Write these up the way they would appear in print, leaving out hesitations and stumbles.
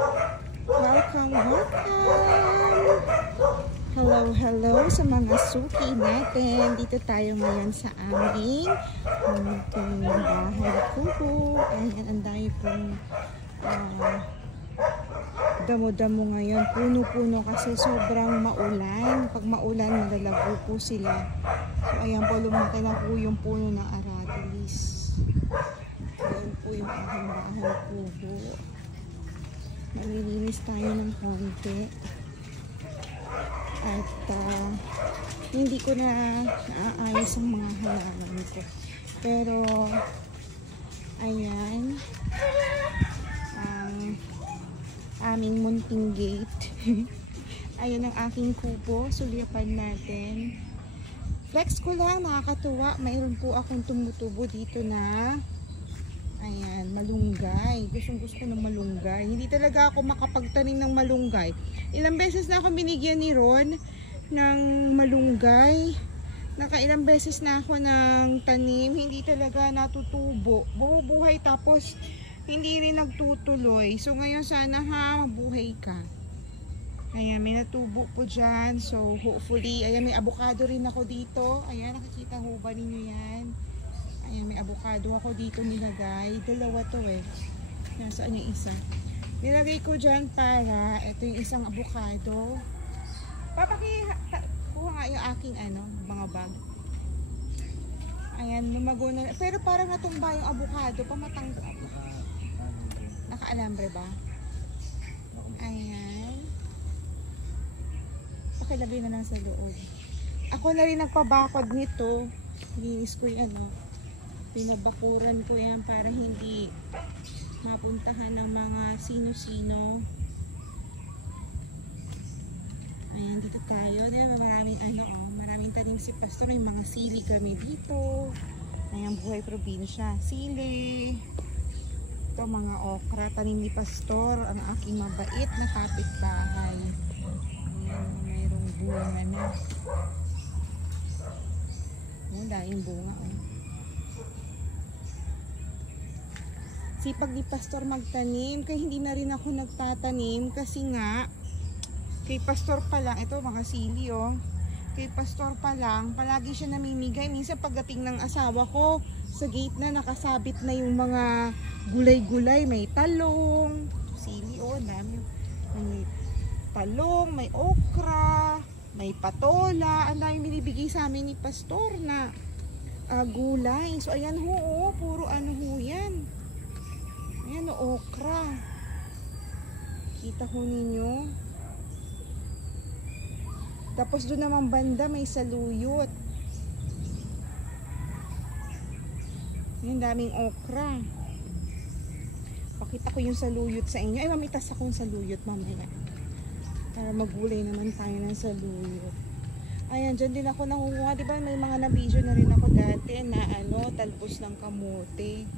Welcome, welcome! Hello sa mga suki natin. Dito tayo ngayon sa aming munting bahay kubo. Ayan, ang dami pong damo-damo ngayon. Puno-puno kasi sobrang maulan. Pag maulan, malalago po sila. So, ayan po, lumaki na po yung puno ng aratilis. Ayan po yung aking bahay kubo. Malilinis tayo ng konti. At hindi ko na naayos ang mga halaman ko. Pero ayan ang aming munting gate. Ayan ang aking kubo. Sulyapan natin. Flex ko lang, nakakatuwa. Mayroon po akong tumutubo dito na ayan, malunggay. Gustong-gusto ng malunggay. Hindi talaga ako makapagtanim ng malunggay. Ilang beses na ako binigyan ni Ron ng malunggay. Nakailang beses na ako ng tanim. Hindi talaga natutubo. Buhay tapos hindi rin nagtutuloy. So ngayon sana mabuhay ka. Ayan, may natubo po dyan. So hopefully, ayan, may avocado rin ako dito. Ayan, nakikita ho ba ninyo yan? Ayan, may avocado ako dito nilagay. Dalawa to eh. Nasaan yung isa? Nilagay ko dyan para ito yung isang avocado. Kuha nga yung aking mga bag. Ayan, lumago na. Pero parang natumba yung avocado. Pamatanggal. Naka-alambre ba? Ayan. Pakilagay na lang sa loob. Ako na rin nagpabakod nito. Linis ko yung pinabakuran ko yan para hindi mapuntahan ng mga sino-sino. Ayan, dito tayo. Ayan, maraming tanim si Pastor. May mga sili kami dito. Ayan, buhay probinsya. Sili. Ito, mga okra. Tanim ni Pastor. Ang aking mabait na kapitbahay. Ayan, mayroong bunga na. Ayan, dahil bunga. Sipag ni Pastor magtanim, kaya hindi na rin ako nagtatanim kasi nga kay Pastor pa lang, ito mga sili kay Pastor pa lang, palagi siya namimigay. Minsan pagdating ng asawa ko, sa gate na nakasabit na yung mga gulay-gulay, may talong, sili dami. May talong, may okra, may patola, ang dami binibigay sa amin ni Pastor na gulay. So ayan puro yan. Ayan okra. Kita ho ninyo. Tapos doon naman banda may saluyot. Ayan, daming okra. Pakita ko yung saluyot sa inyo. Ay, mamitas akong saluyot mamaya. Para magulay naman tayo ng saluyot. Ayan, dyan din ako nangunguha. Diba may mga na-video na rin ako dati na talbos ng kamote.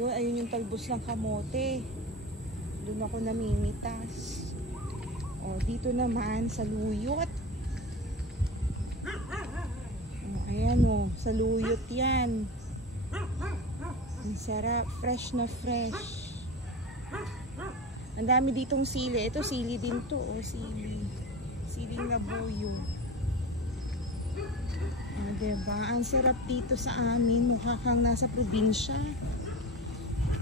Ayun yung talbos ng kamote. Doon ako namimitas. Dito naman, saluyot. Ayan saluyot yan. Ang sarap, fresh na fresh. Ang dami ditong sili. Ito sili din to, sili. Siling labuyo. Diba? Ang sarap dito sa amin. Mukha kang nasa probinsya.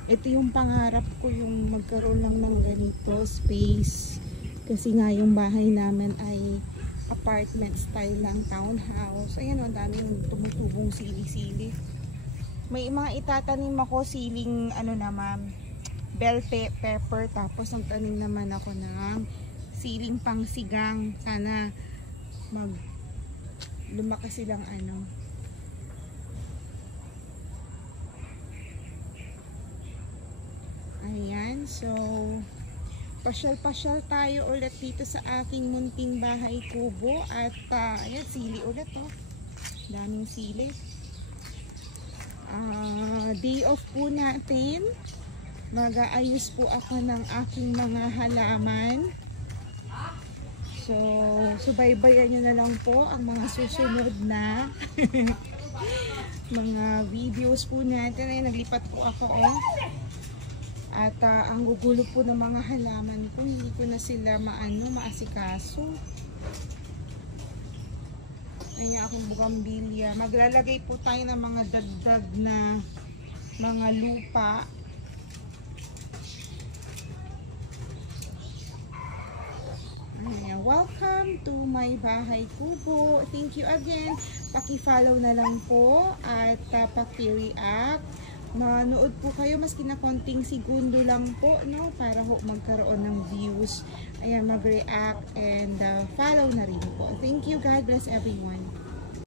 Ito yung pangarap ko, yung magkaroon lang ng ganito space. Kasi nga yung bahay namin ay apartment style lang, townhouse. Ayan ang dami yung tumutubong sili-sili. May mga itatanim ako siling bell pepper. Tapos ang tanim naman ako ng siling pangsigang. Sana lumakas silang Ayan, so pasyal-pasyal tayo ulit dito sa aking munting bahay kubo. At ayan, sili ulit daming sili. Day off po natin. Mag-aayos po ako ng aking mga halaman. So, subaybayan nyo na lang po ang mga susunod na mga videos po natin. Ay, naglipat po ako At ang gugulo po ng mga halaman ko, hindi ko na sila maasikaso. Ayan akong bugambilya. Maglalagay po tayo ng mga dagdag na mga lupa. Ayan. Welcome to my bahay kubo. Thank you again. Paki-follow na lang po at paki-react. Manood po kayo maski na konting segundo lang po, no, para ho magkaroon ng views. Ayan, mag-react and follow na rin po. Thank you. God bless everyone.